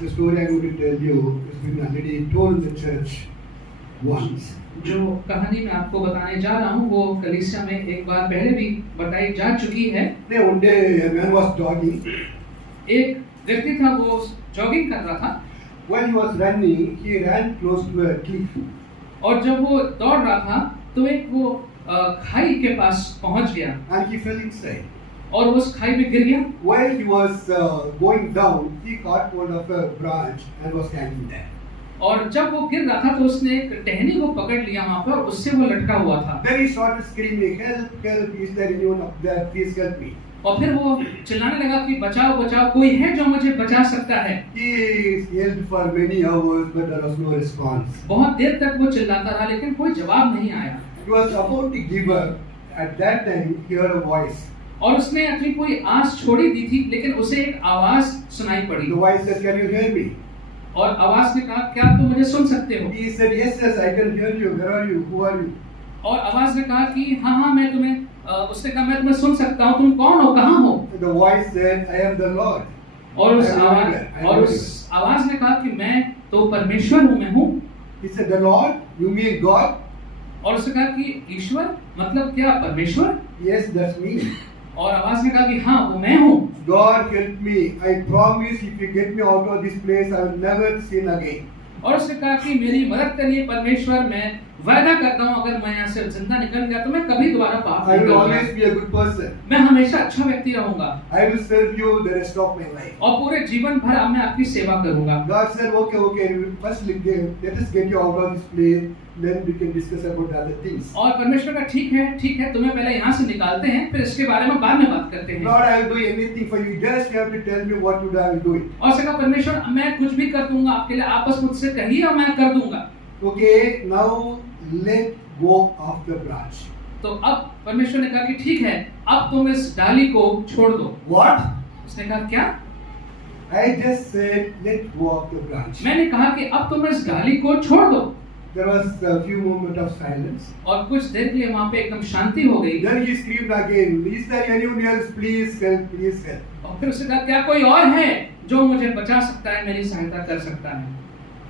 The story I'm going to tell you has been already told in the church once. जो कहानी मैं आपको बताने जा रहा हूँ वो कलीसिया में एक बार पहले भी बताई जा चुकी है। One day a man was jogging. एक व्यक्ति था, वो जॉगिंग कर रहा था। While he was running, he ran close to a cliff. और जब वो दौड़ रहा था तो एक वो खाई के पास पहुंच गया And he fell inside. और वो उस खाई में गिर गया। While he was going down, he caught hold of a branch and was hanging there. और जब वो गिर रहा था तो उसने एक टहनी को पकड़ लिया वहाँ पर, उससे वो लटका हुआ था। Then he started screaming, "Help! Help! Is there anyone up there? Please help me!" और फिर वो चिल्लाने लगा कि बचाओ बचाओ, कोई है जो मुझे बचा सकता है। He yelled for many hours, but there was no response. बहुत देर तक वो चिल्लाता रहा लेकिन कोई जवाब नहीं आया। He was about to give up. At that time, he heard a voice. और उसने अपनी कोई आस छोड़ी दी थी लेकिन उसे एक आवाज सुनाई पड़ी। The voice said, "Can you hear me?" और आवाज ने कहा, क्या तुम मुझे सुन सकते हो? He said, "Yes, yes, I can hear you. Where are you? Who are you?" और आवाज ने कहा कि हाँ मैं तुम्हें उसने कहा मैं तुम्हें सुन सकता हूँ, तुम कौन हो, कहाँ हो? The voice said, "I am the Lord." और उस आवाज ने कहा कि मैं तो परमेश्वर हूँ, मैं हूँ। He said, "The Lord? You mean God?" और उसने कहा कि ईश्वर मतलब क्या, परमेश्वर? "Yes, that's me." और आवाज ने कहा कि हाँ वो मैं हूँ। "God help me. I promise if you get me out of this place, I will never sin again." और उसने कहा कि मेरी मदद करिए परमेश्वर, मैं वायदा करता हूँ अगर मैं यहाँ से जिंदा निकल गया तो मैं कभी दोबारा पाप I नहीं will करूँगा। always be a good person. मैं हमेशा अच्छा व्यक्ति रहूँगा I will serve you the rest of my life. और पूरे जीवन भर मैं आपकी सेवा करूँगा। God said, "Okay, first let us get you out of this place, then we can discuss about other things." और परमेश्वर का ठीक है, तुम्हें पहले यहाँ से निकालते हैं, फिर इसके बारे में बाद में बात करते हैं। "Lord, I will do anything for you. Just you have to tell me what to do. I will do it." और उसने कहा परमेश्वर मैं कुछ भी कर दूंगा आपके लिए, आप बस मुझसे कहिए और मैं कर दूंगा। Okay, now let go of the branch. तो अब परमेश्वर ने कहा कि ठीक है, अब तुम इस डाली को छोड़ दो। What? उसने कहा क्या? I just said let go of the branch. मैंने कहा कि अब तुम इस डाली को छोड़ दो। There was a few moments of silence. और कुछ देर के लिए वहाँ पे एकदम शांति हो गई। Then he screamed again, "Is there anyone else? Please help, please help." और फिर उसने कहा क्या कोई और है जो मुझे बचा सकता है, मेरी सहायता कर सकता है?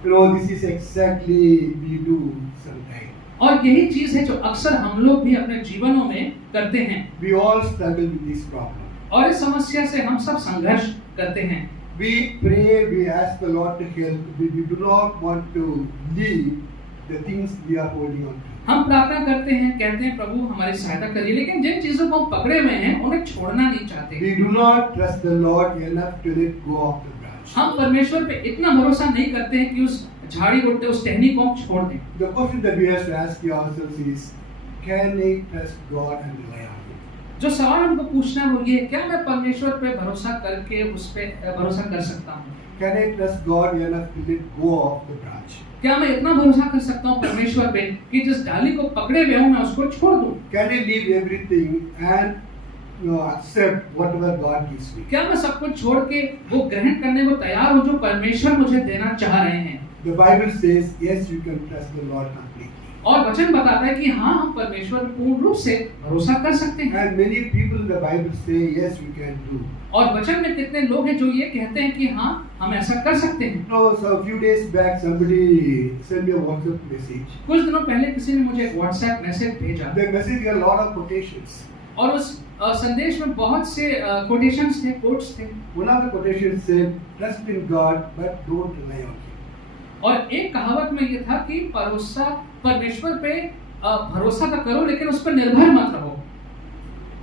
You know, this is exactly we do sometimes. और यही चीज है जो अक्सर हम लोग भी अपने जीवनों में करते हैं। We all struggle with this problem. और इस समस्या से हम सब संघर्ष करते हैं। We pray, we ask the Lord to help. We do not want to leave the things we are holding on to. हम प्रार्थना करते हैं, कहते हैं प्रभु हमारी सहायता करिए, लेकिन जिन चीजों को हम पकड़े हुए हैं उन्हें छोड़ना नहीं चाहते। We do not trust the Lord enough to let go of the branch. हम परमेश्वर पे इतना भरोसा नहीं करते हैं कि उस झाड़ी को, उस टहनी को हम छोड़ दें। The question that we have to ask ourselves is, can I trust God and rely on Him? जो सवाल हमको पूछना है वो ये है, क्या मैं परमेश्वर पे भरोसा करके उस पे भरोसा कर सकता हूँ? Can I trust God enough to let go of the branch? क्या मैं इतना भरोसा कर सकता हूँ परमेश्वर पे कि जिस डाली को पकड़े हुए हूँ मैं उसको छोड़ दूँ? Can I leave everything and accept whatever God gives me? क्या मैं सब कुछ छोड़ के वो ग्रहण करने को तैयार हूँ जो परमेश्वर मुझे देना चाह रहे हैं? The Bible says, yes, you can trust the Lord completely. और वचन बताता है कि हाँ हम परमेश्वर पे पूर्ण रूप से भरोसा कर सकते हैं। And many people in the Bible say, yes, we can do. और वचन में कितने लोग हैं जो ये कहते हैं कि हाँ हम ऐसा कर सकते हैं। So a few days back, somebody sent me a WhatsApp message. कुछ दिनों पहले किसी ने मुझे एक व्हाट्सएप मैसेज भेजा। The message had a lot of quotations. और उस संदेश में बहुत से कोटेशंस थे, कोट्स थे। One of the quotations said, "Trust in God, but don't rely on Him." और एक कहावत में ये था कि भरोसा परमेश्वर पे भरोसा तो करो लेकिन उस पर निर्भर मत रहो।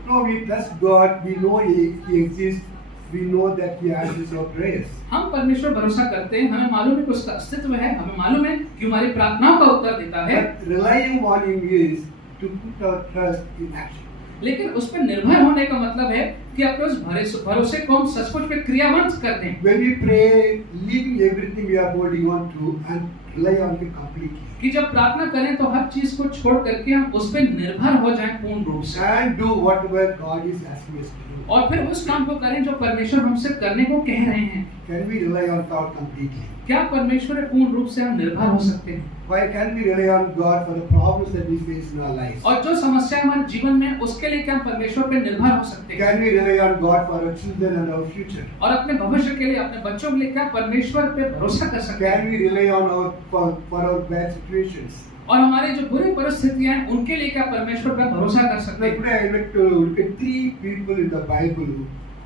No, we trust God. We know He exists. We know that He answers our prayers. हम परमेश्वर भरोसा करते हैं, हमें मालूम है कि उसका अस्तित्व है, हमें मालूम है कि हमारी प्रार्थनाओं का उत्तर देता है। But relying on Him is to put our trust in action. लेकिन उस पर निर्भर होने का मतलब है कि अपने उस भरोसे को हम सचमुच में क्रियावंत कर दें। When we pray, leaving everything we are holding on to and rely on Him completely. कि जब प्रार्थना करें तो हर चीज को छोड़ करके हम उस पर निर्भर हो जाएं पूर्ण रूप से। And do whatever God is asking us to do. और फिर उस काम को करें जो परमेश्वर हमसे करने को कह रहे हैं। Can we rely on God completely? क्या परमेश्वर पे पूर्ण रूप से हम निर्भर हो सकते हैं? Why can we rely on God for the problems that we face in our lives? और जो समस्या हमारे जीवन में उसके लिए क्या हम परमेश्वर पे निर्भर हो सकते हैं? Can we rely on God for our children and our future? और अपने भविष्य के लिए, अपने बच्चों के लिए क्या परमेश्वर पे भरोसा कर सकते हैं? Can we rely on for our bad situations? और हमारी जो बुरी परिस्थितियां हैं उनके लिए क्या परमेश्वर पर भरोसा कर सकते Now हैं? today I like to look at 3 people in the Bible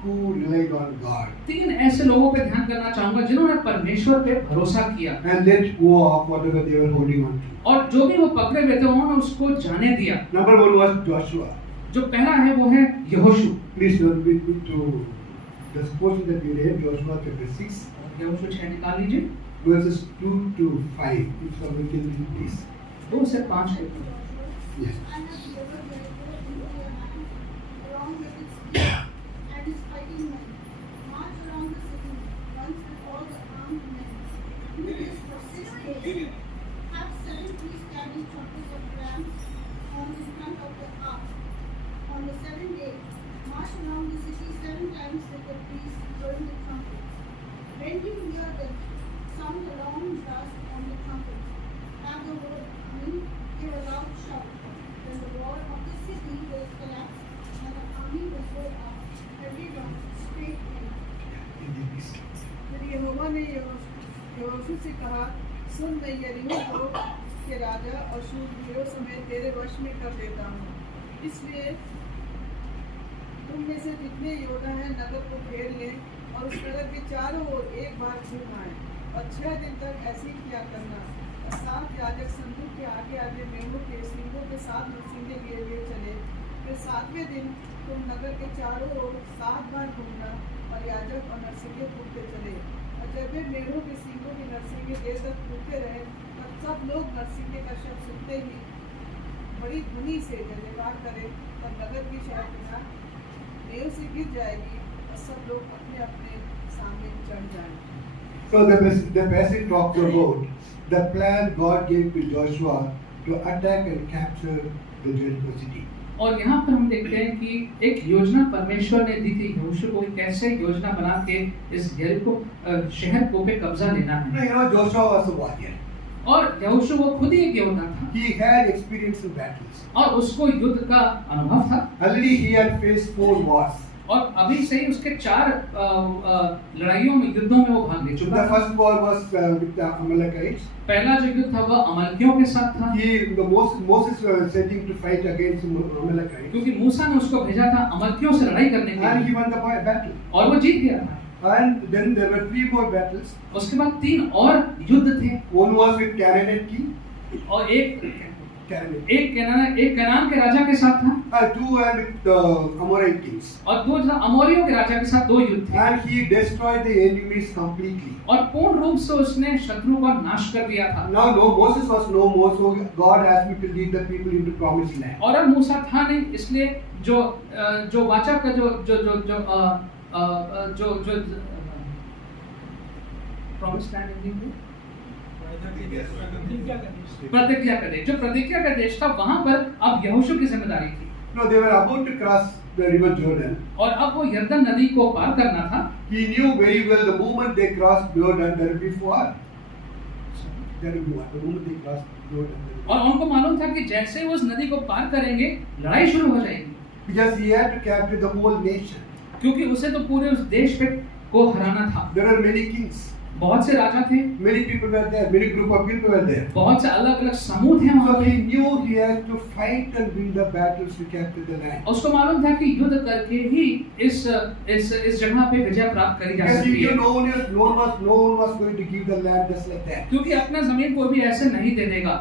who relied on God 3 ऐसे लोगों पे ध्यान करना चाहूंगा जिन्होंने परमेश्वर पे भरोसा किया and let go of whatever they were holding on to. और जो भी वो पकड़े हुए थे उन्होंने उसको जाने दिया। Number 1 was Joshua. जो पहला है वो है यहोशू। Please turn with me to the portion that we read, Joshua chapter 6, यहोशू 6 निकाल लीजिए, verses 2 to 5. If someone can read, please. 2 से 5 है। Yes. On the 7th day, march around the city 7 times with the priests blowing the trumpets. When you hear the sound a long blast on the trumpets, have the word army, give a loud shout. Then the wall of the city will collapse, and the army will go up, everyone straight in. फिर यहोवा ने यहोशू से कहा, सुन, मैं यरीहो को उसके राजा और शूरवीरों समेत तेरे वश में कर देता हूँ। इसलिए तुम में से जितने योद्धा हैं नगर को घेर लें और उस नगर के चारों ओर एक बार घूम आए और 6 दिन तक ऐसे ही किया करना। और 7 याजक संदूक के आगे आगे मेढ़ों के सींगों के साथ नरसिंगे लिए हुए चले। फिर 7वें दिन तुम नगर के चारों ओर 7 बार घूमना और याजक और नरसिंगे फूटते चले। और जब वे मेढ़ों के सींगों के नरसिंगे देर तक फूटते रहे तब सब लोग नरसिंगे का शब्द सुनते ही बड़ी ध्वनि से जयजयकार करें, तब नगर की शहरपनाह देव से गिर जाएगी और सब लोग अपने अपने सामने चढ़ जाएंगे। So the passage talks about the plan God gave to Joshua to attack and capture the Jericho city. और यहाँ पर हम देखते हैं कि एक योजना परमेश्वर ने दी थी यहोशू को, कैसे योजना बना के इस यरीको शहर को पे कब्जा लेना Now, है। you know, Joshua was a warrior. और यहोशू वो खुद ही एक योद्धा था He had experience in battles. और उसको युद्ध का अनुभव था Already he had faced 4 wars. और अभी से ही उसके 4 लड़ाइयों में, युद्धों में वो भाग ले चुका The था। first war was with the Amalekites. पहला जो युद्ध था वह अमलकियों के साथ था, Moses sent him to fight against Amalekites. क्योंकि मूसा ने उसको भेजा था अमलकियों से लड़ाई करने के And he लिए won the battle. और वो जीत गया था। And then there were 3 more battles. उसके बाद 3 और युद्ध थे One was with Canaanite king. और एक Canaanite. कनान के राजा के साथ था 2 were with the Amorite kings. और 2 जो अमोरियों के राजा के साथ 2 युद्ध थे And he destroyed the enemies completely. और पूर्ण रूप से उसने शत्रु का नाश कर दिया था। Now Moses was no more, so God asked me to lead the people into promised land. और अब मूसा था नहीं, इसलिए जो वाचा का जो प्रॉमिस लैंड हिंदी प्रतिज्ञा का देश, जो प्रतिज्ञा का देश था, वहां पर अब यहोशू की जिम्मेदारी थी। No, they were about to cross the river Jordan. और अब वो यरदन नदी को पार करना था। He knew very well the moment they crossed Jordan, there will be war. There will be war. The moment they crossed Jordan, there will be war. और उनको मालूम था कि जैसे ही वो उस नदी को पार करेंगे लड़ाई शुरू हो जाएगी, Because he had to capture the whole nation. क्योंकि उसे तो पूरे उस देश पे को हराना था। There are many kings. बहुत से राजा थे, Many people were there. Many group of people were there. बहुत से अलग अलग समूह थे वहां So पे। he knew he had to fight and win the battles to capture the land. उसको मालूम था कि युद्ध करके ही इस जगह पे विजय प्राप्त करी जा Because सकती he है, knew no one was going to give the land just like that. क्योंकि अपना जमीन कोई भी ऐसे नहीं दे देगा।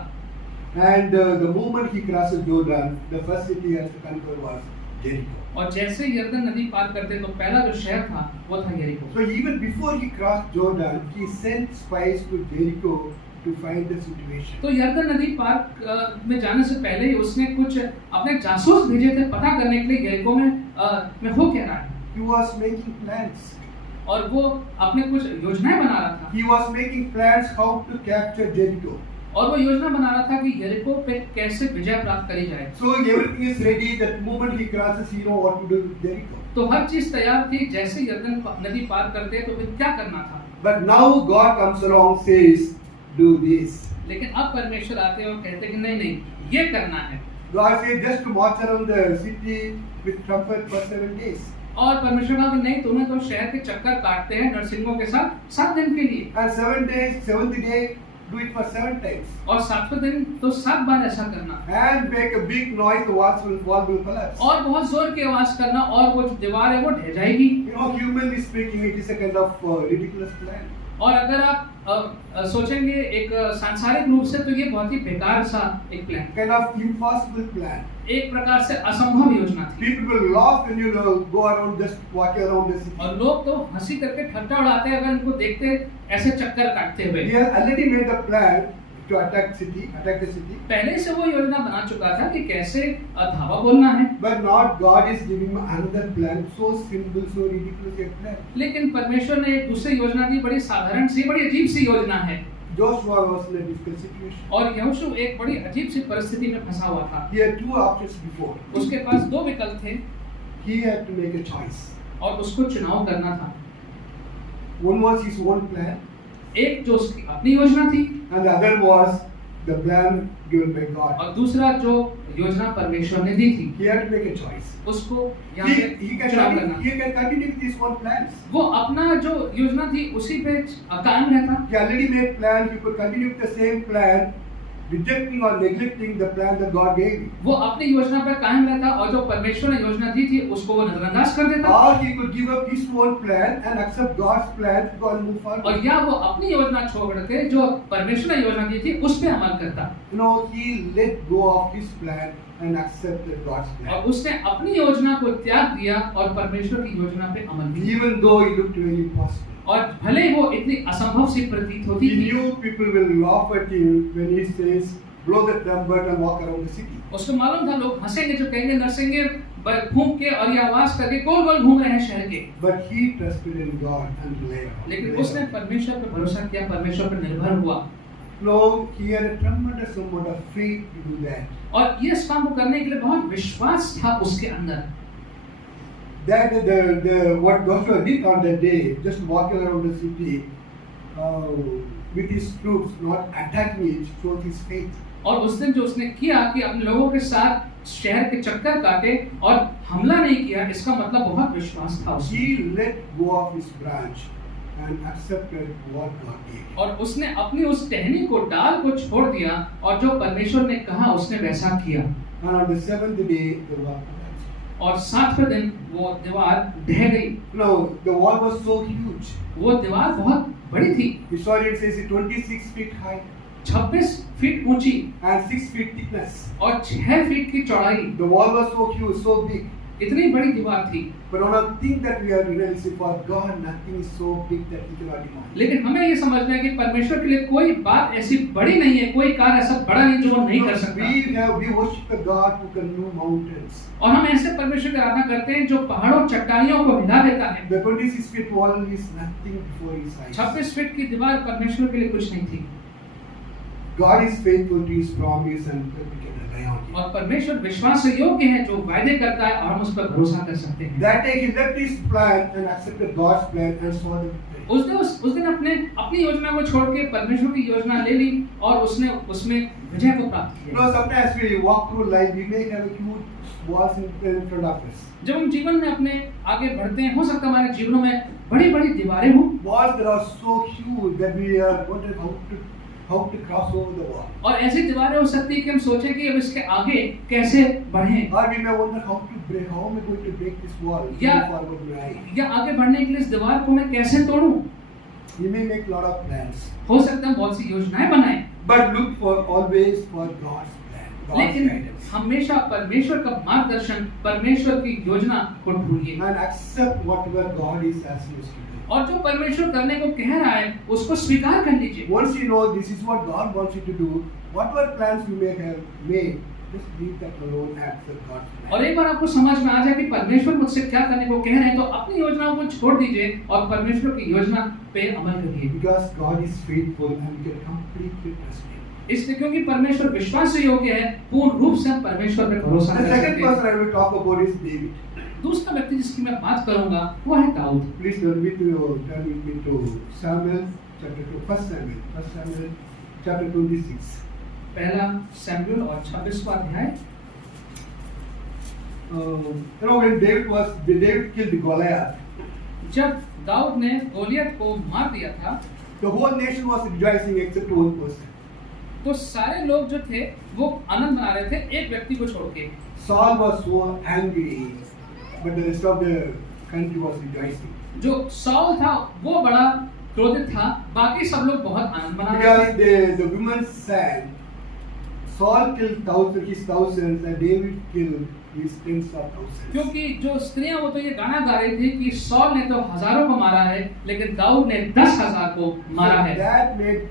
And the moment he crosses Jordan, the first city he has to conquer was Jericho. और जैसे यरदन नदी पार करते तो पहला जो शहर था वो था यरीको। So even before he crossed Jordan, he sent spies to Jericho to find the situation. तो यरदन नदी पार में जाने से पहले ही उसने कुछ अपने जासूस भेजे थे पता करने के लिए यरीको में हो क्या रहा है, He was making plans. और वो अपने कुछ योजनाएं बना रहा था। He was making plans how to capture Jericho. और वो योजना बना रहा था कि यरीको पे कैसे विजय प्राप्त करी जाए। So everything is ready. That moment he crosses, he know what to do with Jericho. तो हर चीज तैयार थी, जैसे यरदन नदी पार करते तो फिर क्या करना था। But now God comes along, says, do this. लेकिन अब परमेश्वर आते हैं और कहते हैं कि नहीं नहीं, ये करना है। God says just to march around the city with trumpet for 7 days. और परमेश्वर कहा कि नहीं, तुम्हें तो शहर के चक्कर काटते हैं नरसिंहों के साथ 7 दिन के लिए, And 7 days, 7th day, do it for 7 times. और 7वें दिन तो 7 बार ऐसा करना, And make a big noise, the wall will collapse. और बहुत जोर की आवाज करना, और वो जो दीवार है वो ढह जाएगी। You know, humanly speaking, it is a kind of ridiculous plan. और अगर आप सोचेंगे एक सांसारिक रूप से, तो ये बहुत ही बेकार सा एक plan, Kind of impossible plan. एक प्रकार से असंभव योजना थी। People will laugh when you go around, just walk around the city. और लोग तो हंसी करके ठट्टा उड़ाते हैं अगर इनको देखते ऐसे चक्कर काटते हुए। He has already made the plan to attack the city. पहले से वो योजना बना चुका था कि कैसे धावा बोलना है, But not God is giving him another plan, so simple, so ridiculous a plan. लेकिन परमेश्वर ने एक दूसरी योजना दी, बड़ी साधारण सी, बड़ी अजीब सी योजना है। Joshua was in a difficult situation. और यहोशू एक बड़ी अजीब सी परिस्थिति में फंसा हुआ था। He had 2 options before. उसके पास 2 विकल्प थे He had to make a choice. और उसको चुनाव करना था। One was his own plan, एक जो उसकी अपनी योजना थी, and the other was the plan given by God. और दूसरा जो योजना परमेश्वर ने दी थी, He had to make a choice. उसको यहाँ पे He can चुनाव करना। continue with his own plans. वो अपना जो योजना थी उसी पे कायम रहता, He already made plan. He could continue with the same plan, rejecting or neglecting the plan that God gave him. वो अपनी योजना पर कायम रहता, और जो परमेश्वर ने योजना दी थी उसको वो नजरअंदाज कर देता, Or he could give up his own plan and accept God's plan to go and move forward. और या वो अपनी योजना छोड़ के जो परमेश्वर ने योजना दी थी उस पे अमल करता, You know, he let go of his plan and accepted God's plan. और उसने अपनी योजना को त्याग दिया और परमेश्वर की योजना पे अमल किया। Even though it looked very impossible. और भले वो इतनी असंभव सी प्रतीत होती He थी, knew people will laugh at him when he says, blow the trumpet and walk around the city. उसको मालूम था लोग हंसेंगे, जो कहेंगे नरसिंगे फूंक के और ये आवाज करके गोल गोल घूम रहे हैं शहर के। But he trusted in God and relied on लेकिन him. उसने परमेश्वर पर भरोसा किया, परमेश्वर पर निर्भर हुआ, No, he had a tremendous amount of faith to do that. और ये इस काम को करने के लिए बहुत विश्वास था उसके अंदर। That what Joshua did on that day, just walking around the city with his troops, not attacking it, shows his faith. और उस दिन जो उसने किया कि अपने लोगों के साथ शहर के चक्कर काटे और हमला नहीं किया, इसका मतलब बहुत विश्वास था उसमें। He let go of his branch and accepted what God gave. और उसने अपनी उस टहनी को, डाल को छोड़ दिया, और जो परमेश्वर ने कहा उसने वैसा किया। And on the 7th day, the wall collapsed. और 7वें दिन वो दीवार ढह गई। No, the wall was so huge. वो दीवार बहुत बड़ी थी, Historian says it 26 feet high 26 feet ऊंची and 6 feet thickness. और 6 फीट की चौड़ाई। The wall was so huge, so big. इतनी बड़ी दीवार थी। But one of the things that we have to realize is for God, nothing is so big that He cannot demolish. लेकिन हमें ये समझना है कि परमेश्वर के लिए कोई बात ऐसी बड़ी नहीं है, कोई कार्य ऐसा बड़ा नहीं जो वो नहीं कर सकता। We worship a God who can move mountains. और हम ऐसे परमेश्वर की आराधना करते हैं जो पहाड़ों चट्टानियों को हिला देता है। The 26 feet wall is nothing before His eyes. 26 feet की दीवार परमेश्वर के लिए कुछ नहीं थी। God is faithful to His promise and we can rely on Him. और परमेश्वर विश्वास योग्य है, जो वायदे करता है और हम उस पर भरोसा कर सकते हैं। That day He left His plan and accepted God's plan and saw the victory. उस दिन अपनी योजना को छोड़ के परमेश्वर की योजना ले ली और उसने उसमें विजय को प्राप्त You किया। know, sometimes we walk through life, we may have a huge walls in front of us. जब हम जीवन में अपने आगे बढ़ते हैं, हो सकता है हमारे जीवनों में बड़ी-बड़ी दीवारें हों, Walls that are so huge that we are wondering how to cross over the wall. और ऐसी दीवारें हो सकती है कि हम सोचें कि अब इसके आगे कैसे बढ़ें, Or we may wonder how am I going to break this wall? Yeah. Forward my या आगे बढ़ने के लिए इस दीवार को मैं कैसे तोड़ूं। We may make lot of plans, हो सकता है बहुत सी योजनाएं बनाएं, but look for always for God's plan, God's लेकिन guidance, हमेशा परमेश्वर का मार्गदर्शन, परमेश्वर की योजना को ढूंढिए, and accept whatever God is asking us to do. और जो परमेश्वर करने को कह रहा है उसको स्वीकार कर लीजिए। Once you know this is what God wants you to do, whatever plans you may have made, just leave that alone and accept God's plan. और एक बार आपको समझ में आ जाए कि परमेश्वर मुझसे क्या करने को कह रहे हैं, तो अपनी योजनाओं को छोड़ दीजिए और परमेश्वर की योजना पे अमल करिए। Because God is faithful and we can completely trust Him. इसलिए क्योंकि परमेश्वर विश्वास योग्य है, पूर्ण रूप से हम परमेश्वर पे भरोसा The कर second सकते हैं। person I will talk about is David. दूसरा व्यक्ति जिसकी मैं बात करूंगा वो है Dawood. Please turn with me to Samuel chapter 2, 1 Samuel chapter 26. पहला सैमुएल और 26वां अध्याय। When David killed Goliath, जब दाऊद ने गोलियत को मार दिया था the whole nation was rejoicing except one person. तो सारे लोग जो थे वो आनंद मना रहे थे एक व्यक्ति को छोड़ के। Saul was so angry, but the rest of the country was rejoicing. जो सॉल था वो बड़ा क्रोधित था, बाकी सब लोग बहुत आनंद मना रहे थे। Because the women sang, Saul killed his thousands and David killed his tens of thousands. क्योंकि जो स्त्रियां वो तो ये गाना गा रही थी कि सॉल ने तो हजारों को मारा है लेकिन दाऊद ने 10,000 को मारा है। That made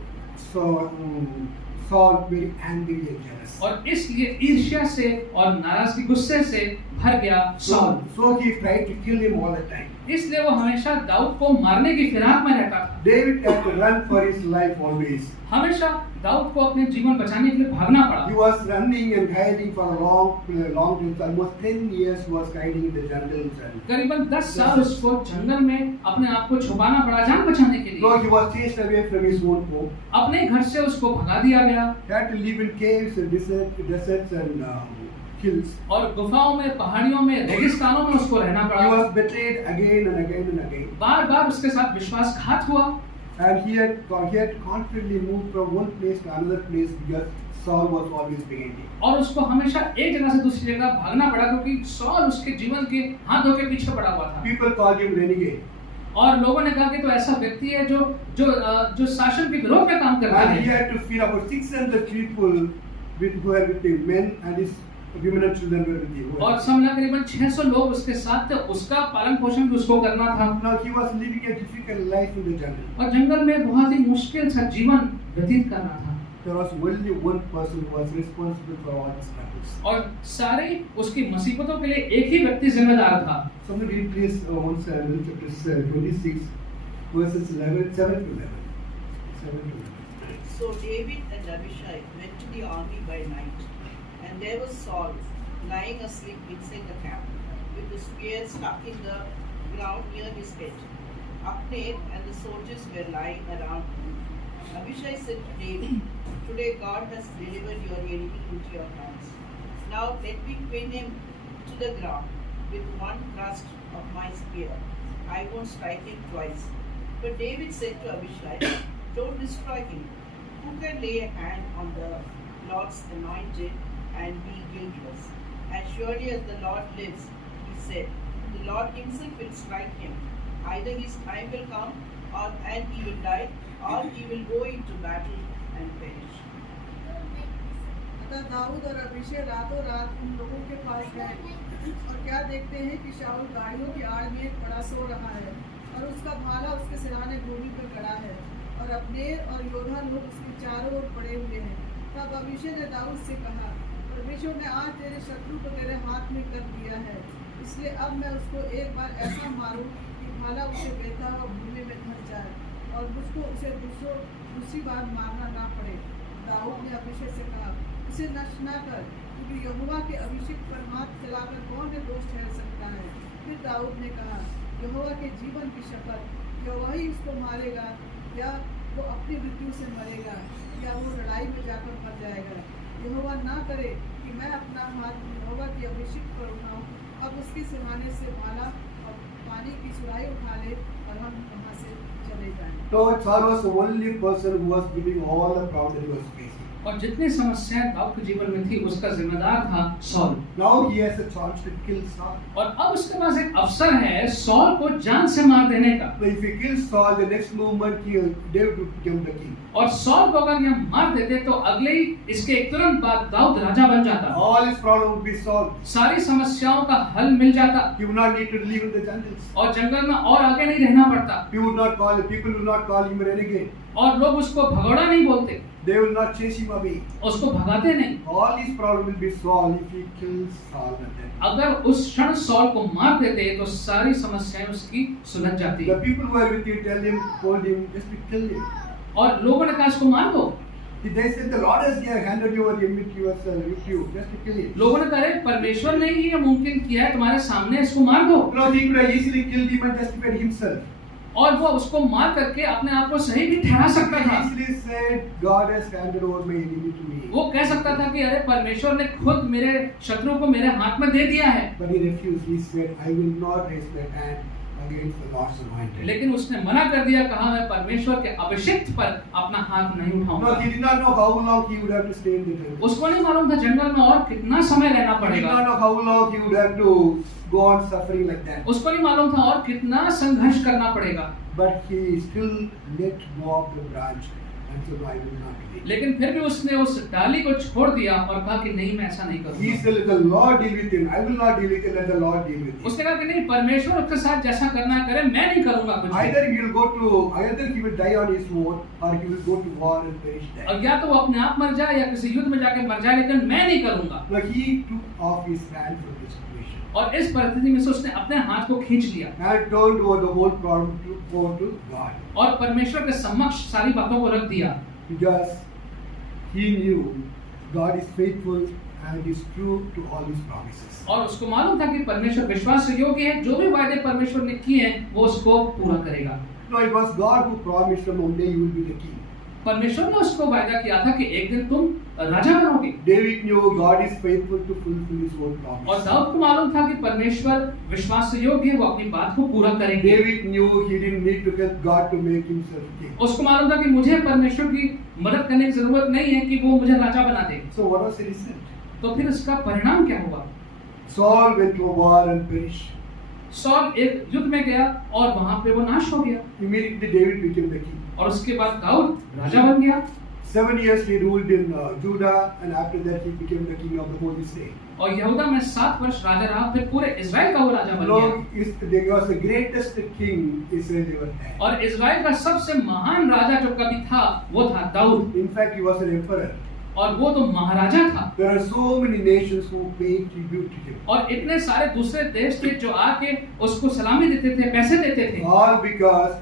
Saul very angry and jealous. और इसलिए ईर्ष्या से और नाराजगी गुस्से से भर गया sol. So he tried to kill him all the time. इसलिए वो हमेशा दाऊद को मारने की फिराक में रहता था। David had to run for his life always. हमेशा दाऊद को अपने जीवन बचाने के लिए भागना पड़ा। He was running and hiding for a long time. Almost 10 years he was hiding in the jungles. करीबन 10 साल उसको जंगल में अपने आप को छुपाना पड़ा जान बचाने के लिए। So he was chased away from his own home. अपने घर से उसको भगा दिया गया। He had to live in caves and deserts and hills. और गुफाओं में, पहाड़ियों में, रेगिस्तानों में उसको रहना He पड़ा। was betrayed again and again and again. बार-बार उसके साथ विश्वासघात हुआ। And he had constantly moved from one place to another place because Saul was always behind him. और उसको हमेशा एक जगह से दूसरी जगह भागना पड़ा क्योंकि सॉल उसके जीवन के हाथों के पीछे पड़ा हुआ था। People called him renegade. और लोगों ने कहा कि तो ऐसा व्यक्ति है जो शासन के विरोध में काम करता And he है। had to feed about 600 people who were with him, men and his women and children were with him. और समझ करीबन 600 लोग उसके साथ थे, उसका पालन पोषण भी उसको करना था। Now he was living a difficult life in the jungle. और जंगल में बहुत ही मुश्किल सा जीवन व्यतीत करना था। There was only one person who was responsible for all his troubles. और सारे उसकी मुसीबतों के लिए एक ही व्यक्ति जिम्मेदार था। Somebody read please 1 Samuel chapter 26 verses 7 to 11. 7 to 11. So David and Abishai went to the army by night, and there was Saul lying asleep inside the camp, with the spear stuck in the ground near his head. Abner and the soldiers were lying around him. Abishai said to David, "Today God has delivered your enemy into your hands. Now let me pin him to the ground with one thrust of my spear. I won't strike him twice." But David said to Abishai, "Don't destroy him. Who can lay a hand on the Lord's anointed and be guiltless? As surely as the Lord lives," he said, "the Lord himself will strike him. Either his time will come, and he will die, or he will go into battle and perish." अतः दाऊद और अभिषेक रातों रात उन लोगों के पास गए और क्या देखते हैं कि शाऊल गाड़ियों की आड़ में पड़ा सो रहा है और उसका भाला उसके सिरहाने भूमि पर गड़ा है और अब्नेर और योद्धा लोग उसके चारों ओर पड़े हुए हैं। तब अभिषेक ने दाऊद से कहा, परमेश्वर ने आज तेरे शत्रु को तेरे हाथ में कर दिया है, इसलिए अब मैं उसको एक बार ऐसा मारूं कि भाला उसे बेता हुआ भूमि में धर जाए और मुझको उसे दूसरी बार मारना ना पड़े। दाऊद ने अभिषेक से कहा, इसे नष्ट ना कर, क्योंकि यहोवा के अभिषेक पर हाथ चलाकर कौन निर्दोष ठहर सकता है। फिर दाऊद ने कहा, यहोवा के जीवन की शपथ, या वही उसको मारेगा, या वो अपनी मृत्यु से मरेगा, या वो लड़ाई में जाकर मर जाएगा। यहोवा ना करे कि मैं अपना हाथ यहोवा के अभिषेक पर उठाऊं। अब उसके सिरहाने से भाला और पानी की सुराही उठा ले और हम वहाँ से चले जाएं। So Saul was the only person who was giving all the problem he was facing. और जितनी समस्याएं दाऊद के जीवन में थी उसका जिम्मेदार था sol. Now he has a chance to kill Saul. और अब उसके पास एक अवसर है सॉल को जान से मार देने का। So if he kills Saul, the next moment David would become the king. और सॉल को अगर यह मार देते तो अगले ही इसके एक तुरंत बाद दाऊद राजा बन जाता। All his problems would be solved. सारी समस्याओं का हल मिल जाता He would not need to live in the jungles. और जंगल में और आगे नहीं रहना पड़ता He would not call people would not call him a renegade. और लोग उसको भगोड़ा नहीं बोलते, They will not chase him away. उसको भगाते नहीं। All his problems will be solved if he kills Saul and then. अगर उस क्षण सॉल को मार देते तो सारी समस्याएं उसकी सुलझ जाती। The people who were with him told him just to kill him. और लोगों ने कहा इसको मार दो। They said the Lord has handed over him with you just to kill him. लोगों ने कहा परमेश्वर ने ये मुमकिन किया है तुम्हारे सामने, इसको मार दो। You know, he could have easily killed him and justified himself. और वो उसको मार करके अपने आप को सही भी ठहरा He सकता could था। easily said, God has handed over my enemy to me. वो कह सकता था कि अरे परमेश्वर ने खुद मेरे शत्रु को मेरे हाथ में दे दिया है। But he refused. He said, I will not raise my hand against the Lord's anointed. लेकिन उसने मना कर दिया, कहा मैं परमेश्वर के अभिषिक्त पर अपना हाथ नहीं No, उठाऊंगा। he did not know how long he would have to stay in the temple. उसको नहीं मालूम था जंगल में और कितना समय रहना He did पड़ेगा। not know how long he would have to go on suffering like that. उसको नहीं मालूम था और कितना संघर्ष करना पड़ेगा। But he still let go of the branch and said, I will not do it. लेकिन फिर भी उसने उस डाली को छोड़ दिया और कहा कि नहीं मैं ऐसा नहीं He करूंगा। said, let the Lord deal with him. I will not deal with him. Let the Lord deal with him. उसने कहा कि नहीं परमेश्वर उसके साथ जैसा करना है करे, मैं नहीं करूंगा कुछ भी। Either he will die on his own, or he will go to war and perish there. और या तो वो अपने आप मर जाए या किसी युद्ध में जाके मर जाए, लेकिन मैं नहीं करूंगा। But he took off his hand from the situation और इस परिस्थिति में से उसने अपने हाथ को खींच लिया and turned over the whole problem to God, और परमेश्वर के समक्ष सारी बातों को रख दिया, because he knew God is faithful and is true to all his promises. और उसको मालूम था कि परमेश्वर विश्वास योग्य है, जो भी वायदे परमेश्वर ने किए हैं वो उसको पूरा करेगा। No, it was God who promised him one day you will be the king. परमेश्वर ने उसको वायदा किया था कि एक दिन तुम राजा बनोगे। David knew God is faithful to fulfill his own promise. और दाऊद को मालूम था कि परमेश्वर विश्वास योग्य है, वो अपनी बात को पूरा करेंगे। David knew he didn't need to get God to make himself king. उसको मालूम था कि मुझे परमेश्वर की मदद करने की जरूरत नहीं है कि वो मुझे राजा बना दे। So what was the result? तो फिर उसका परिणाम क्या हुआ? Saul went to war and perished. Soul एक युद्ध में गया और वहां पे वो नाश हो गया Immediately David became the king. और उसके बाद दाऊद राजा बन गया 7 years he ruled in Judah, and after that he became the king of the whole state. और यहूदा में 7 वर्ष राजा रहा, फिर पूरे इजराइल का वो राजा बन गया। He was the greatest king Israel ever had. और इजराइल का सबसे महान राजा जो कभी था वो था Dawood, In fact, he was an emperor. और वो तो महाराजा था। There are so many nations who paid tribute to him. और इतने सारे दूसरे देश थे जो आके उसको सलामी देते थे, पैसे देते थे, All because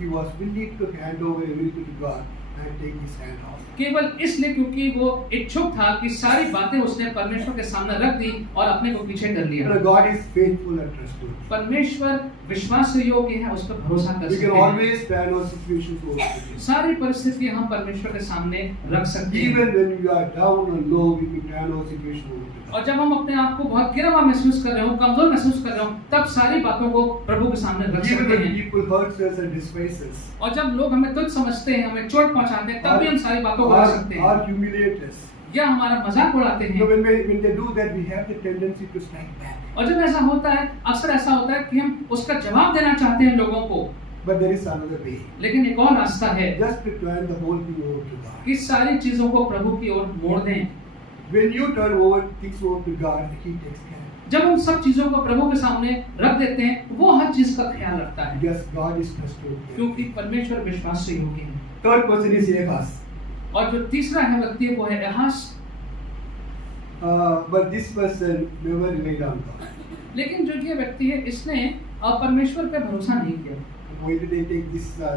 he was willing to hand over everything to God and take his hand off. केवल इसलिए क्योंकि वो इच्छुक था कि सारी बातें उसने परमेश्वर के सामने रख दी और अपने को पीछे कर लिया। God is faithful and trustworthy. परमेश्वर विश्वास योग्य है, उस पर भरोसा कर We सकते can हैं। always stand on situations over him. सारी परिस्थितियां हम परमेश्वर के सामने रख सकते हैं। Even when we are down and low, we can turn our situation over to God. और जब हम अपने आप को बहुत गिरा हुआ महसूस कर रहे हो, कमजोर महसूस कर रहे हो, तब सारी बातों को प्रभु के सामने रख Even सकते when हैं। people hurt us and despise us, और जब लोग हमें तुच्छ समझते हैं, हमें चोट पहुंचाते हैं, तब भी हम सारी बातों को रख सकते हैं। or humiliate us. या हमारा मजाक उड़ाते So हैं। when they do that, we have the tendency to strike back. और जब ऐसा होता है, अक्सर ऐसा होता है कि हम उसका जवाब देना चाहते हैं लोगों को, But there is another way. लेकिन एक और रास्ता है Just to turn the whole thing over to God. कि सारी चीजों को प्रभु की ओर मोड़ दें। When you turn over things over to God, He takes care. जब हम सब चीजों को प्रभु के सामने रख देते हैं, वो हर चीज का ख्याल रखता है, Yes, God is trustworthy. क्योंकि परमेश्वर विश्वास से योग्य है। Third person is Ahaz. और जो तीसरा है व्यक्ति वो है एहास। But this person never relied on God. लेकिन जो ये व्यक्ति है, इसने परमेश्वर पे भरोसा नहीं किया। Why did I take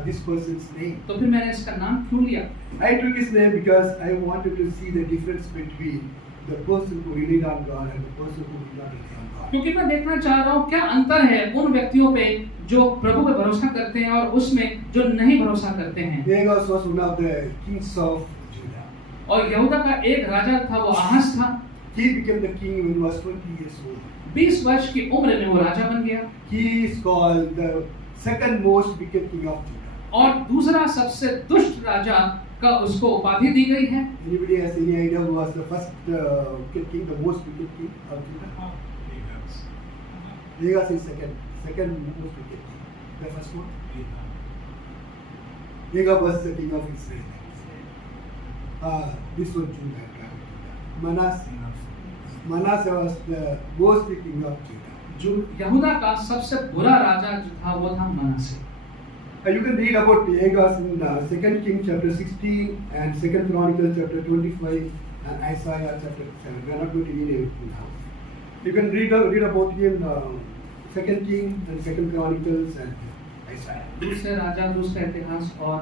this person's name? तो फिर मैंने इसका नाम क्यों लिया? I took his name because I wanted to see the difference between the person who relied on God and the person who did not rely on God. क्योंकि मैं देखना चाह रहा हूँ क्या अंतर है उन व्यक्तियों पे जो प्रभु पे भरोसा करते हैं और उसमें जो नहीं भरोसा करते हैं। Ahaz was one of the kings of Judah. और यहूदा का एक राजा था, वो आहाज था। He became the king when he was 20 years old. 20 वर्ष की उम्र में वो राजा बन गया He is called the second most wicked king of Judah. और दूसरा सबसे दुष्ट राजा का उसको उपाधि दी गई है। Anybody has any idea who was the first wicked king, the most wicked king of Judah? Ahaz is second most wicked king. The first one? Ahaz was the king of Israel. This was Judah. Manasseh was the most wicked king of Judah. जो यहूदा का सबसे बुरा राजा जो था वो था मनासे। You can read about Ahaz in 2 Kings chapter 16 and 2 Chronicles chapter 25 and Isaiah chapter 7. We are not going to read everything now. You can read about him in 2 Kings and 2 Chronicles and Isaiah. दूसरे राजा, दूसरे इतिहास और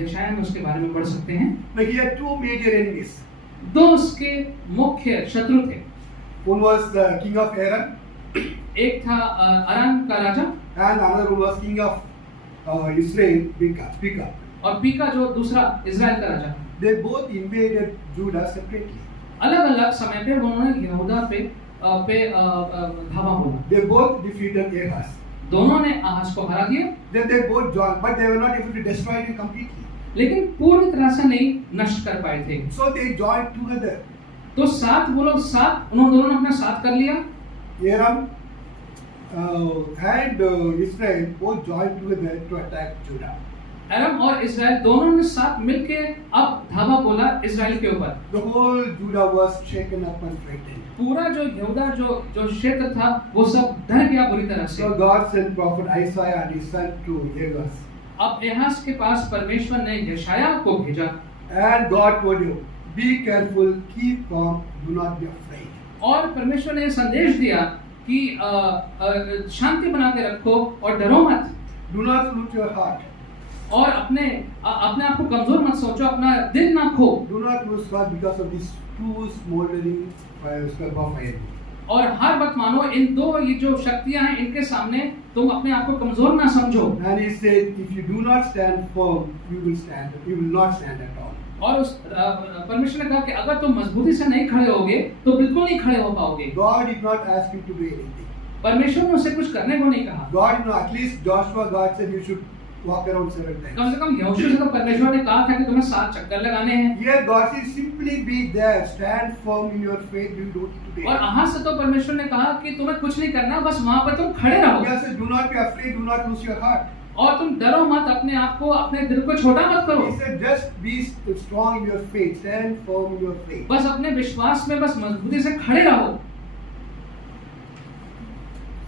यशायाह में उसके बारे में पढ़ सकते हैं। Now he had two major enemies. दो उसके मुख्य शत्रु थे। One was the king of Aram, एक था अराम का राजा, and another one was king of Israel, Pekah. और पीका जो दूसरा इजराइल का राजा। They both invaded Judah separately. अलग अलग समय पे उन्होंने यहूदा पे धावा बोला। They both defeated Ahaz. दोनों ने आहाज को हरा दिया, Then they both joined, but they were not able to destroy him completely. लेकिन पूरी तरह से नहीं नष्ट कर पाए थे। So they joined together. तो साथ वो लोग साथ उन्होंने दोनों ने अपना साथ कर लिया। Aram and Israel both joined together to attack Judah. अरम और इजराइल दोनों ने साथ मिलके अब धावा बोला इजराइल के ऊपर। The whole Judah was shaken up and frightened. पूरा जो यहूदा जो क्षेत्र था वो सब डर गया बुरी तरह से। So God sent prophet Isaiah and he sent to Ahaz. अब एहाज के पास परमेश्वर ने यशायाह को भेजा And God told him, be careful, keep calm, do not be afraid. और परमेश्वर ने संदेश दिया कि शांति बना के रखो और डरो मत, Do not lose your heart. और अपने आप को कमजोर मत सोचो, अपना दिल ना खो, Do not lose heart because of these two smoldering fires of fire. और हार मत मानो इन दो ये जो शक्तियां हैं इनके सामने तुम अपने आप को कमजोर ना समझो। And he said, if you do not stand firm, you will not stand at all. और उस परमेश्वर ने कहा कि अगर तुम मजबूती से नहीं खड़े होगे तो बिल्कुल नहीं खड़े हो पाओगे। God did not ask you to do anything. परमेश्वर ने उसे कुछ करने को नहीं कहा। God, at least Joshua, God said you should walk around 7 times. कम से कम यहोशू से तो परमेश्वर ने कहा था कि तुम्हें 7 चक्कर लगाने हैं। Here God says simply be there, stand firm in your faith, you don't need to be. और आहाज से तो परमेश्वर ने कहा कि तुम्हें कुछ नहीं करना, बस वहां पर तुम खड़े रहो। He said, do not be afraid, do not lose your heart. और तुम डरो मत, अपने आप को अपने दिल को छोटा मत करो। He said, just be strong in your faith, stand firm in your faith. बस अपने विश्वास में बस मजबूती से खड़े रहो।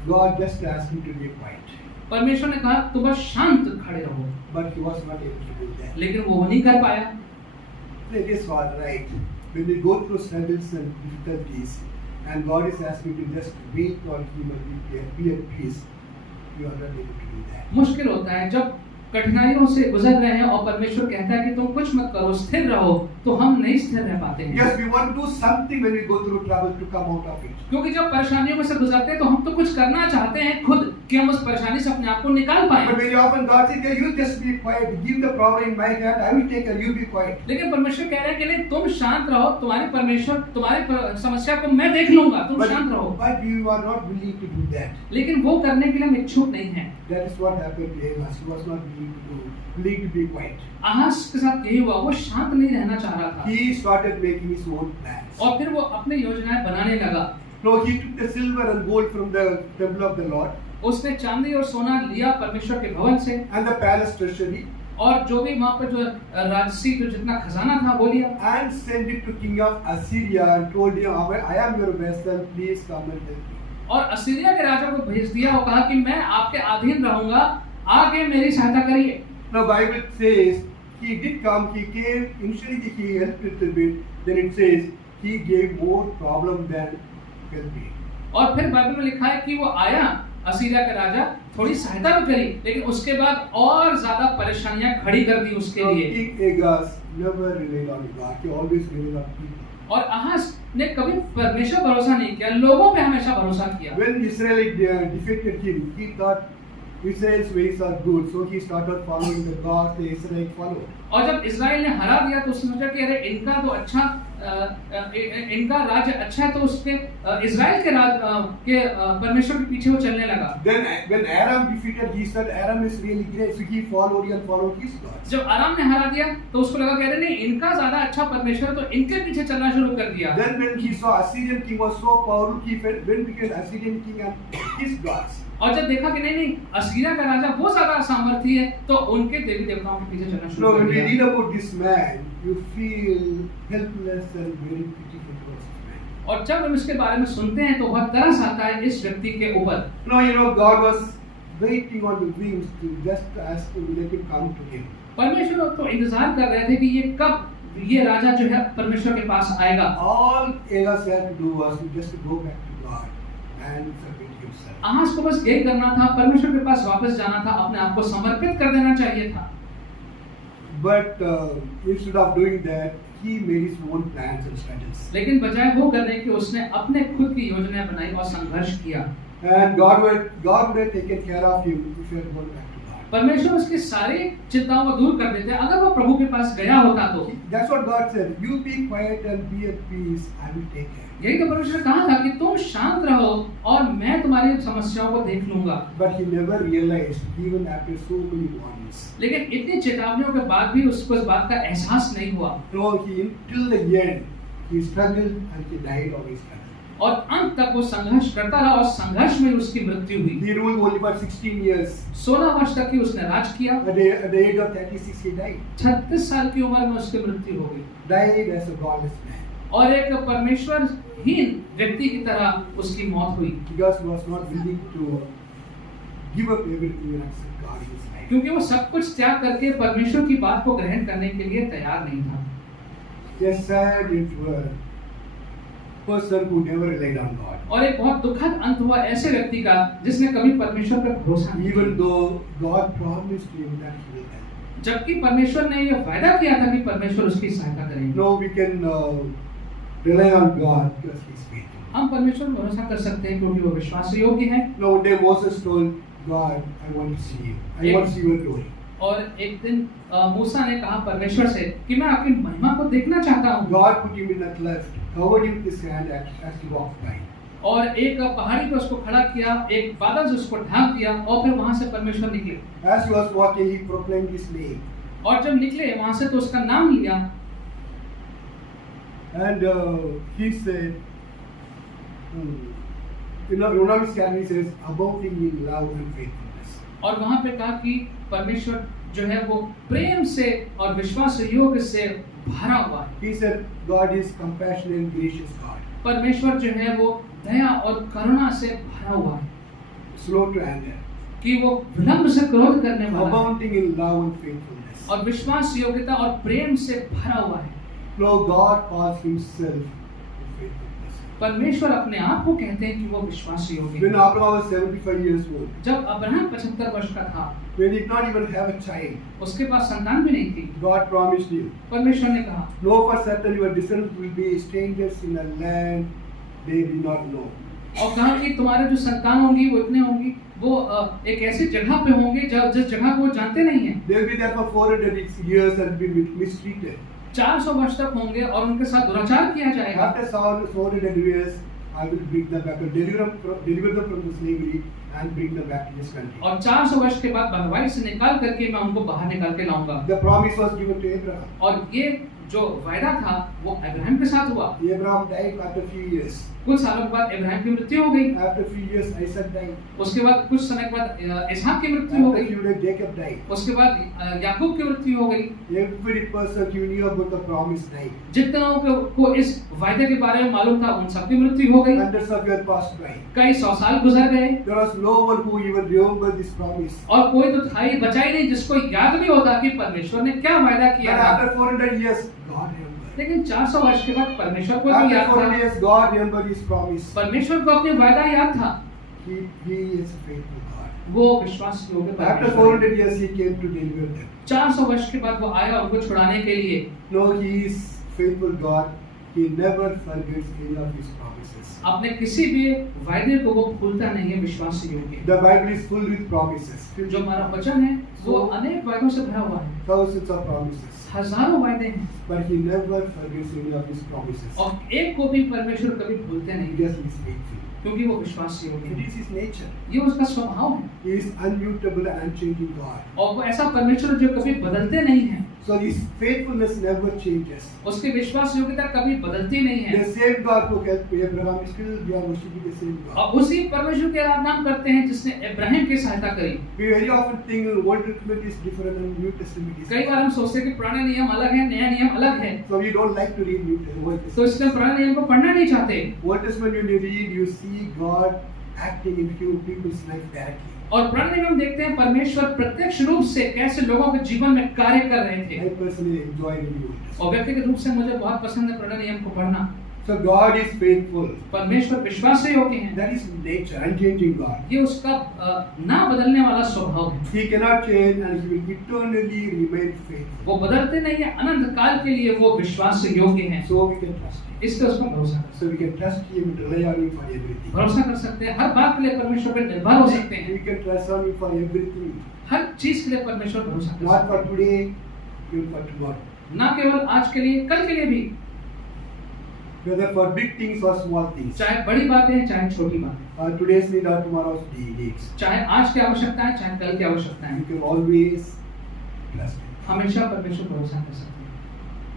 God just asked him to be quiet, परमेश्वर ने कहा तुम बस शांत खड़े रहो, but he was not able to do that. लेकिन वो नहीं कर पाया। It is all right. When we go through struggles and difficulties, and God is asking you to just wait on Him and be at peace, you are not able to do that. मुश्किल होता है जब कठिनाइयों से गुजर रहे हैं और परमेश्वर कहता है कि तुम कुछ मत करो, स्थिर रहो, तो हम नहीं स्थिर रह पाते हैं। Yes, we want to do something when we go through trouble to come out of it. क्योंकि जब परेशानियों में से गुजरते हैं तो हम तो कुछ करना चाहते हैं खुद कि हम उस परेशानी से अपने आप को निकाल पाएं। But very often God says, "Yeah, you just be quiet. Give the problem in my hand. I will take care. You be quiet." लेकिन परमेश्वर कह रहे हैं कि नहीं, तुम शांत रहो, तुम्हारे परमेश्वर तुम्हारी समस्या को मैं देख लूंगा, तुम शांत रहो। But you are not willing to do that. लेकिन वो करने के लिए हम इच्छुक नहीं हैं। That is what happened to Ahaz. He was not willing to be quiet. आहाज के साथ यही हुआ, वो शांत नहीं रहना चाह रहा था। He started making his own plans. और फिर वो अपने योजनाएं बनाने लगा। No, he took the silver and gold from the temple of the Lord उसने चांदी और सोना लिया परमेश्वर के भवन से, and the palace treasury और जो भी वहाँ पर जो राजसी जो जितना खजाना था वो लिया, and sent it to king of Assyria and told him, I am your vessel, please come and help me. और असीरिया के राजा को भेज दिया और कहा कि मैं आपके अधीन रहूंगा, आगे मेरी सहायता करिए। Now Bible says he did come, he came, initially he helped a little bit, then it says he gave more problem than helping. और फिर बाइबल में लिखा है कि वो आया असीरिया का राजा, थोड़ी सहायता भी करी, लेकिन उसके बाद और ज्यादा परेशानियां खड़ी कर दी उसके Now लिए। King Ahaz never relied on God, he always relied on people. और आहाज ने कभी परमेश्वर भरोसा नहीं किया, लोगों पे हमेशा भरोसा किया। When Israel defeated him, he thought Israel's ways are good, so he started following the God the Israel followed. और जब इजराइल ने हरा दिया तो उसने सोचा कि अरे इनका तो अच्छा इनका राज्य अच्छा है, तो उसके इजराइल के राज के परमेश्वर के पीछे वो चलने लगा। Then when Aram defeated, he said Aram is really great, so he followed his God. जब आराम ने हरा दिया तो उसको लगा कि अरे नहीं, इनका ज्यादा अच्छा परमेश्वर है, तो इनके पीछे चलना शुरू कर दिया। Then when he saw Assyrian king was so powerful, he went because Assyrian king and his gods. और जब देखा कि नहीं असीरिया का राजा वो ज्यादा सामर्थी है, तो उनके देवी देवताओं के पीछे चलना शुरू Now कर when we दिया। read about this man, you feel helpless and very pitiful towards this man. और जब हम इसके बारे में सुनते हैं तो बहुत तरस आता है इस व्यक्ति के ऊपर। Now God was waiting on the wings to just ask to let him come to him. परमेश्वर तो इंतजार कर रहे थे कि ये कब ये राजा जो है परमेश्वर के पास आएगा। All Ahaz had to do was to just go back to God and submit himself. आहाज को बस यही करना था, परमेश्वर के पास वापस जाना था, अपने आप को समर्पित कर देना चाहिए था। But instead of doing that, he made his own plans and strategies. लेकिन बजाय वो करने के उसने अपने खुद की योजना बनाई और संघर्ष किया। And God would have taken care of him if he had gone back to God. परमेश्वर उसकी सारी चिंताओं को दूर कर देते, अगर वो प्रभु के पास गया होता तो। That's what God said. You be quiet and be at peace. I will take care. यही तो परमेश्वर ने कहा था कि तुम शांत रहो और मैं तुम्हारी समस्याओं को देख लूंगा। But he never realized, even after so many warnings. लेकिन इतनी चेतावनियों के बाद भी उसको इस बात का एहसास नहीं हुआ। No, till the end, he struggled and he died of his struggle. और अंत तक वो संघर्ष करता रहा और संघर्ष में उसकी मृत्यु हुई। He ruled only for 16 years. 16 वर्ष तक ही उसने राज किया। At the age of 36, he died. 36 साल की उम्र में उसकी मृत्यु हो गई। Died as a godless man. और एक परमेश्वरहीन व्यक्ति की तरह उसकी मौत हुई। Because he was not willing to give up everything and accept God in his life. क्योंकि वो सब कुछ त्याग करके परमेश्वर की बात को ग्रहण करने के लिए तैयार नहीं था। A sad end to a person who never relied on God. और एक बहुत दुखद अंत हुआ ऐसे व्यक्ति का जिसने कभी परमेश्वर पर भरोसा नहीं Even किया। though God promised him that he will help. जबकि परमेश्वर ने ये वायदा किया था कि परमेश्वर उसकी सहायता करेंगे। No, we can rely on God because he is faithful. हम परमेश्वर पर भरोसा कर सकते हैं क्योंकि वो विश्वास योग्य है। No, one day Moses told God, I want to see you. I want to see your glory. और एक दिन मूसा ने कहा परमेश्वर से कि मैं आपकी महिमा को देखना चाहता हूँ। God put him in a cleft, covered him with his hand as he walked by. और एक पहाड़ी पर उसको खड़ा किया, एक बादल से उसको ढांक दिया और फिर वहां से परमेश्वर निकले। As he was walking, he proclaimed his name. और जब निकले वहां से तो उसका नाम लिया। And he said, one of his categories says, abounding in love and faithfulness. और वहां पे कहा कि परमेश्वर जो है वो प्रेम से और विश्वास योग से भरा हुआ है। He said, God is compassionate and gracious God. परमेश्वर जो है वो दया और करुणा से भरा हुआ है। Slow to anger. कि वो विलंब से क्रोध करने वाला है। Abounding in love and faithfulness. और विश्वास योग्यता और प्रेम से भरा हुआ है। No, God calls himself a faithful person. परमेश्वर अपने आप को कहते हैं कि वो विश्वास योग्य When है। Abraham was 75 years old, जब अब्राहम 75 वर्ष का था, when he did not even have a child, उसके पास संतान भी नहीं थी। God promised him, परमेश्वर ने कहा, know for certain your descendants will be strangers in a land they did not know. और कहा कि तुम्हारे जो संतान होंगी वो इतने होंगी, वो एक ऐसी जगह पे होंगे जिस जगह को वो जानते नहीं हैं। They will be there for 400 years and be mistreated. 400 वर्ष तक होंगे और उनके साथ दुराचार किया जाएगा। After 400 years, I will bring them back, deliver them from the slavery and bring them back to this country. और 400 वर्ष के बाद बंधुआई से निकाल करके मैं उनको बाहर निकाल के लाऊंगा। The promise was given to Abraham. और ये जो वायदा था वो अब्राहम के साथ हुआ। Abraham died after few years. कुछ सालों के बाद इब्राहिम की मृत्यु हो गई। After few years, Isaac died. उसके बाद कुछ समय के बाद इसहाक की मृत्यु हो After गई। few days, Jacob died. उसके बाद याकूब की मृत्यु हो गई। Every person who knew about the promise died. जितने लोगों को इस वायदे के बारे में मालूम था उन सबकी मृत्यु हो गई। Hundreds of years passed by. कई 100 साल गुजर गए There was no one who even remembered this promise. और कोई तो था ही बचा ही नहीं जिसको याद भी होता कि परमेश्वर ने क्या वायदा But किया था। after 400 years, God remembered. लेकिन 400 वर्ष के बाद परमेश्वर को भी After याद 400 था। years, God remembered His promise. परमेश्वर को अपनी वायदा याद था। He is a faithful God. वो विश्वास योग्य After परमेश्वर है। 400 years, He came to deliver them. 400 वर्ष के बाद वो आया उनको छुड़ाने के लिए। No, He is faithful God. He never forgets any of His promises. अपने किसी भी वायदे को वो भूलता नहीं है, विश्वास योग्य। The Bible is full with promises. जो हमारा वचन है वो अनेक वायदों से भरा हुआ है। Thousands of promises. हजारों वायदे हैं But He never forgets any of His promises. और एक को भी परमेश्वर कभी भूलते नहीं Because He is faithful. क्योंकि वो विश्वास योग्य It है। is His nature. ये उसका स्वभाव है He is unmutable and unchanging God. और वो ऐसा परमेश्वर जो कभी बदलते नहीं है। So His faithfulness never changes. उसकी विश्वास योग्यता कभी बदलती नहीं है। The same God who helped Abraham, still we are worshiping the same God. और उसी परमेश्वर की आराधना करते हैं जिसने इब्राहिम की सहायता करी। We very often think Old Testament is different and New Testament is कई different. बार हम सोचते हैं कि पुराने नियम अलग है, नया नियम अलग है, So we don't like to read New Testament. Old तो Testament. इसलिए पुराने नियम को पढ़ना नहीं चाहते। Old Testament when you read, you see God acting in few people's life directly. और पुराने नियम देखते हैं परमेश्वर प्रत्यक्ष रूप से कैसे लोगों के जीवन में कार्य कर रहे थे। I personally enjoy reading Old Testament. और व्यक्तिगत रूप से मुझे बहुत पसंद है पुराने नियम को पढ़ना। So God is faithful. परमेश्वर विश्वास से योग्य हैं। That is nature, unchanging God. ये उसका ना बदलने वाला स्वभाव है। He cannot change and he will eternally remain faithful. वो बदलते नहीं है, अनंत काल के लिए वो विश्वास से योग्य हैं। So we can trust him. इसलिए उस पर भरोसा कर So we can trust him and rely on him for everything. भरोसा कर सकते हैं, हर बात के लिए परमेश्वर पर निर्भर हो सकते हैं, We can trust on him for everything. हर चीज के लिए परमेश्वर भरोसा कर Not for सकते today, even for tomorrow. हैं, ना केवल आज के लिए, कल के लिए भी, Whether for big things or small things. चाहे बड़ी बातें हैं चाहे छोटी बातें, Today's need or tomorrow's needs. चाहे आज की आवश्यकता है चाहे कल की आवश्यकता है, You can always trust him. हमेशा परमेश्वर भरोसा कर सकते हैं।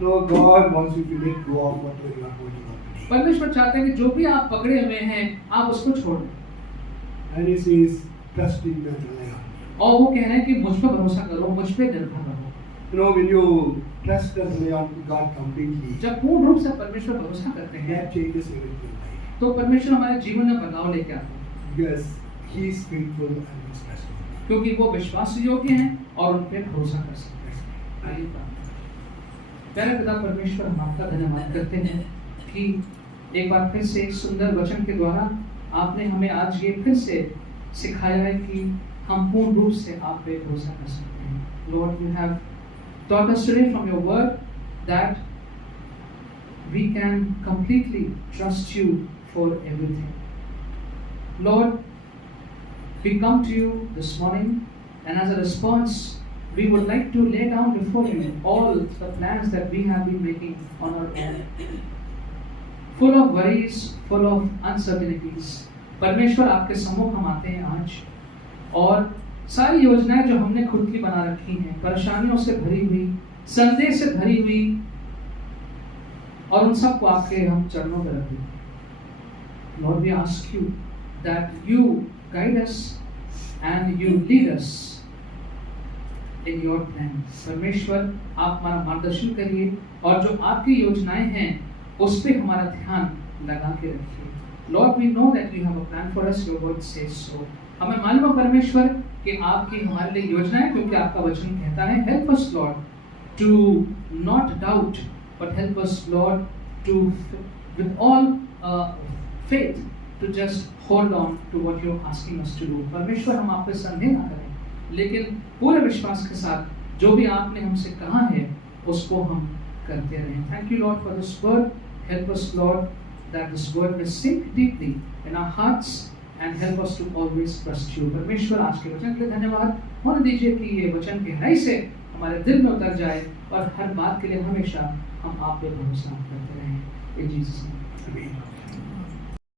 So God wants you to let go of whatever you are holding on today. परमेश्वर चाहते हैं कि जो भी आप पकड़े हुए हैं आप उसको छोड़ दें, And he says, trust in me and rely on me. और वो कह रहे हैं कि मुझ पर भरोसा करो, मुझ पे निर्भर रहो। You know, when you trust and rely on God completely, जब पूर्ण रूप से परमेश्वर भरोसा करते हैं that changes everything in life. तो परमेश्वर हमारे जीवन में बदलाव लेके आते हैं, Because he is faithful and is trustworthy. क्योंकि वो विश्वास योग्य हैं और उन पे भरोसा कर सकते हैं। आइए प्रार्थना करें। प्यारे पिता परमेश्वर, हम आपका धन्यवाद करते हैं कि एक बार फिर से एक सुंदर वचन के द्वारा आपने हमें आज ये फिर से सिखाया है कि हम पूर्ण रूप से आप पे भरोसा कर सकते हैं। Lord, you have taught us today from your word that we can completely trust you for everything. Lord, we come to you this morning, and as a response, we would like to lay down before you all the plans that we have been making on our own, full of worries, full of uncertainties. परमेश्वर, आपके सम्मुख हम आते हैं आज, और सारी योजनाएं जो हमने खुद की बना रखी हैं, परेशानियों से भरी हुई, संदेह से भरी हुई, और उन सबको आपके हम चरणों पर रख देते हैं। Lord, we ask you that you guide us and you lead us in your plan. परमेश्वर, आप हमारा मार्गदर्शन करिए और जो आपकी योजनाएं हैं उस पे हमारा ध्यान लगा के रखिए। Lord, we know that you have a plan for us. Your word says so. हमें मालूम है परमेश्वर कि आपकी हमारे लिए योजनाएं, क्योंकि आपका वचन कहता है, help us Lord to not doubt, but help us Lord to with all faith to just hold on to what you're asking us to do. परमेश्वर, हम आप पे संदेह ना करें, लेकिन पूरे विश्वास के साथ जो भी आपने हमसे कहा है उसको हम करते रहें। Thank you Lord for this word. Help us Lord that this word may sink deeply in our hearts and help us to always trust you. परमेश्वर, आज के वचन के लिए धन्यवाद। होने दीजिए कि ये वचन गहराई से हमारे दिल में उतर जाए और हर बात के लिए हमेशा हम आप पे भरोसा करते रहें। In Jesus' name. Amen.